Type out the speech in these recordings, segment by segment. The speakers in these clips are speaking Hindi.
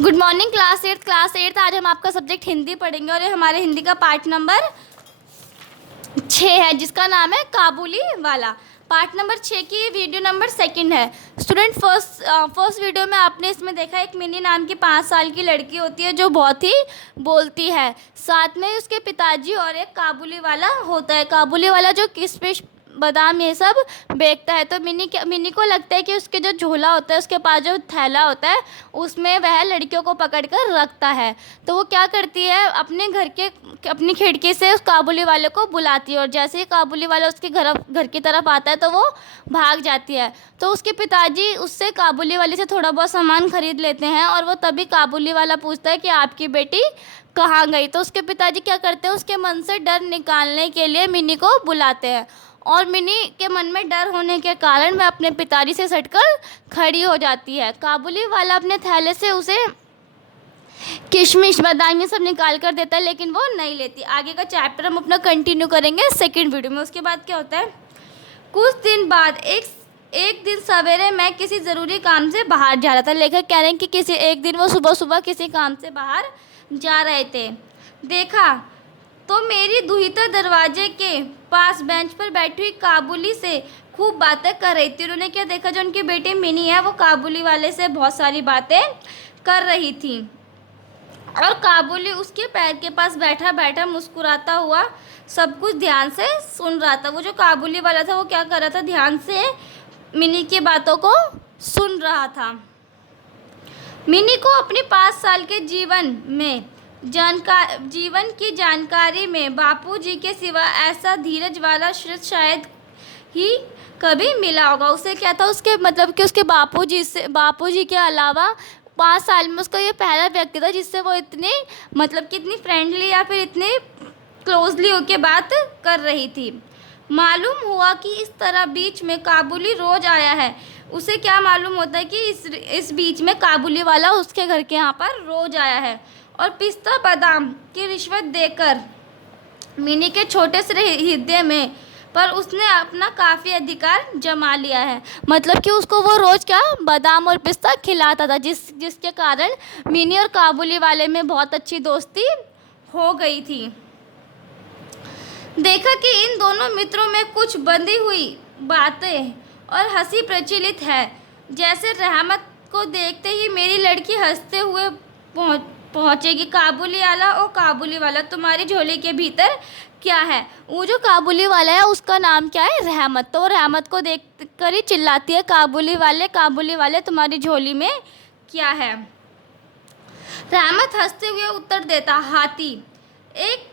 Good morning class eighth. आज हम आपका सब्जेक्ट हिंदी पढ़ेंगे और ये हमारे हिंदी का पार्ट नंबर 6 है जिसका नाम है काबुली वाला। पार्ट नंबर 6 की ये वीडियो नंबर 2 है। स्टूडेंट फर्स्ट वीडियो में आपने इसमें देखा एक मिनी नाम की 5 साल की लड़की होती है जो बहुत ही बोलती है, साथ में उसके पिताजी और एक काबुली वाला होता है। काबुली वाला जो किशमिश बादाम ये सब बेचता है। तो मिनी को लगता है कि उसके जो झोला होता है, उसके पास जो थैला होता है, उसमें वह लड़कियों को पकड़ कर रखता है। तो वो क्या करती है, अपनी खिड़की से उस काबुली वाले को बुलाती है और जैसे ही काबुली वाला उसके घर की तरफ आता है तो वो भाग जाती है। तो उसके पिताजी उससे काबुली वाले से थोड़ा बहुत सामान खरीद लेते हैं और वो तभी काबुली वाला पूछता है कि आपकी बेटी कहाँ गई। तो उसके पिताजी क्या करते हैं, उसके मन से डर निकालने के लिए मिनी को बुलाते हैं और मिनी के मन में डर होने के कारण वह अपने पिताजी से सटकर खड़ी हो जाती है। काबुली वाला अपने थैले से उसे किशमिश बादाम ये सब निकाल कर देता है लेकिन वो नहीं लेती। आगे का चैप्टर हम अपना कंटिन्यू करेंगे सेकंड वीडियो में। उसके बाद क्या होता है, कुछ दिन बाद एक दिन सवेरे मैं किसी ज़रूरी काम से बाहर जा रहा था। लेखक कह रहे हैं कि एक दिन वो सुबह सुबह किसी काम से बाहर जा रहे थे। देखा तो मेरी दुहिता दरवाजे के पास बेंच पर बैठी हुई काबुली से खूब बातें कर रही थी। उन्होंने क्या देखा, जो उनकी बेटी मिनी है वो काबुली वाले से बहुत सारी बातें कर रही थी और काबुली उसके पैर के पास बैठा बैठा मुस्कुराता हुआ सब कुछ ध्यान से सुन रहा था। वो जो काबुली वाला था वो क्या कर रहा था, ध्यान से मिनी की बातों को सुन रहा था। मिनी को अपने 5 साल के जीवन की जानकारी में बापूजी के सिवा ऐसा धीरज वाला शख्स शायद ही कभी मिला होगा। उसे क्या था, उसके मतलब कि उसके बापूजी के अलावा 5 साल में उसका ये पहला व्यक्ति था जिससे वो इतनी फ्रेंडली या फिर इतने क्लोजली होके बात कर रही थी। मालूम हुआ कि इस तरह बीच में काबुली रोज़ आया है। उसे क्या मालूम होता है कि इस बीच में काबुली वाला उसके घर के यहाँ पर रोज़ आया है और पिस्ता बादाम की रिश्वत देकर मिनी के छोटे से हृदय में पर उसने अपना काफ़ी अधिकार जमा लिया है। मतलब कि उसको वो रोज़ क्या बादाम और पिस्ता खिलाता था जिसके कारण मिनी और काबुली वाले में बहुत अच्छी दोस्ती हो गई थी। देखा कि इन दोनों मित्रों में कुछ बंधी हुई बातें और हंसी प्रचलित है। जैसे रहमत को देखते ही मेरी लड़की हंसते हुए पहुंचेगी। काबुली वाला ओ काबुली वाला, तुम्हारी झोली के भीतर क्या है। वो जो काबुली वाला है उसका नाम क्या है, रहमत। तो रहमत को देख कर ही चिल्लाती है, काबुली वाले तुम्हारी झोली में क्या है। रहमत हंसते हुए उत्तर देता, हाथी। एक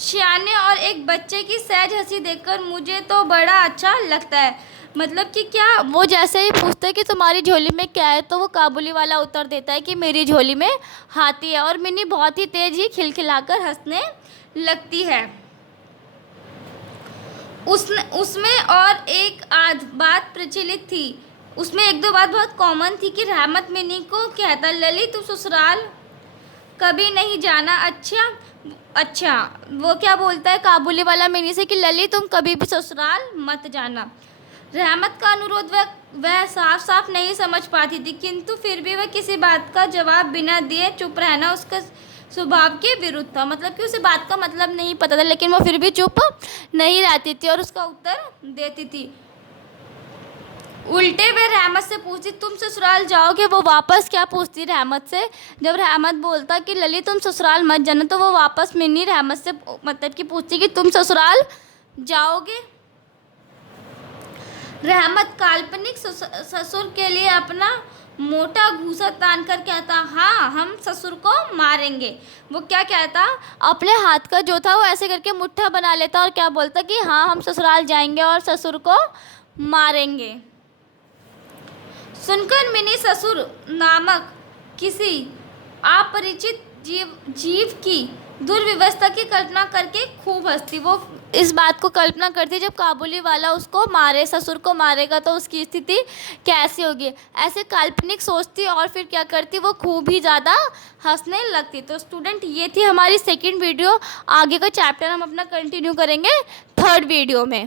सियाने और एक बच्चे की सहज हंसी देखकर मुझे तो बड़ा अच्छा लगता है। मतलब कि क्या, वो जैसे ही पूछते हैं कि तुम्हारी झोली में क्या है तो वो काबुली वाला उत्तर देता है कि मेरी झोली में हाथी है और मिनी बहुत ही तेज ही खिलखिलाकर हंसने लगती है। उसमें और एक आध बात प्रचलित थी। उसमें एक दो बात बहुत कॉमन थी कि रहमत मिनी को कहता, लली तू ससुराल कभी नहीं जाना। अच्छा वो क्या बोलता है काबुली वाला मिनी से कि लली तुम कभी भी ससुराल मत जाना। रहमत का अनुरोध वह साफ साफ नहीं समझ पाती थी, किंतु फिर भी वह किसी बात का जवाब बिना दिए चुप रहना उसका स्वभाव के विरुद्ध था। मतलब कि उसे बात का मतलब नहीं पता था लेकिन वो फिर भी चुप नहीं रहती थी और उसका उत्तर देती थी। उल्टे वे रहमत से पूछती, तुम ससुराल जाओगे। वो वापस क्या पूछती रहमत से, जब रहमत बोलता कि लली तुम ससुराल मत जाना तो वो वापस मिनी रहमत से मतलब कि पूछती कि तुम ससुराल जाओगे। रहमत काल्पनिक ससुर के लिए अपना मोटा घूसा तान कर कहता, हाँ हम ससुर को मारेंगे। वो क्या कहता, अपने हाथ का जो था वो ऐसे करके मुट्ठा बना लेता और क्या बोलता कि हाँ हम ससुराल जाएंगे और ससुर को मारेंगे। सुनकर मिनी ससुर नामक किसी अपरिचित जीव की दुर्व्यवस्था की कल्पना करके खूब हंसती। वो इस बात को कल्पना करती जब काबुली वाला उसको मारे, ससुर को मारेगा तो उसकी स्थिति कैसी होगी, ऐसे काल्पनिक सोचती और फिर क्या करती, वो खूब ही ज़्यादा हंसने लगती। तो स्टूडेंट ये थी हमारी सेकंड वीडियो। आगे का चैप्टर हम अपना कंटिन्यू करेंगे थर्ड वीडियो में।